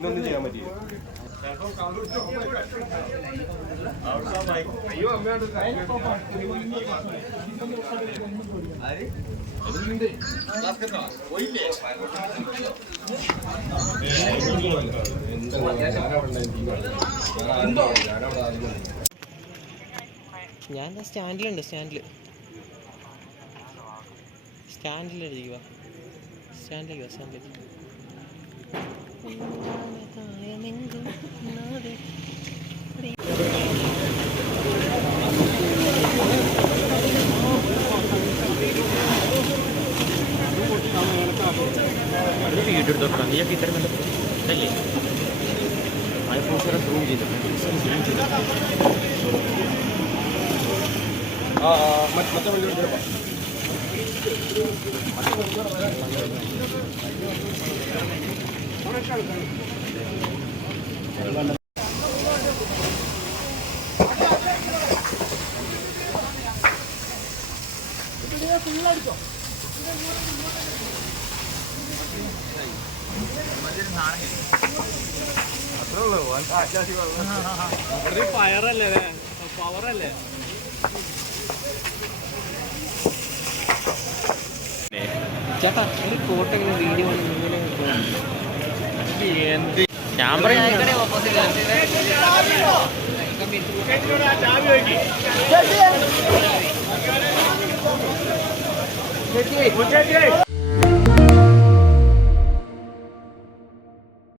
ഇതൊന്നും ചെയ്യാൻ പറ്റില്ല ഞാൻ സ്റ്റാൻഡിലുണ്ട് സ്റ്റാൻഡിൽ സ്റ്റാൻഡിലിരിക്കുക സ്റ്റാൻഡിലേക്ക് സ്റ്റാൻഡിലേക്ക് எங்கும் நாடு आईफोन सर ഫയറല്ലേ പവറല്ലേ ചേട്ടാ ഒരു ഫോട്ടോ ഇങ്ങനെ വീഡിയോ എന്ത് ക്യാമറ ചേച്ചി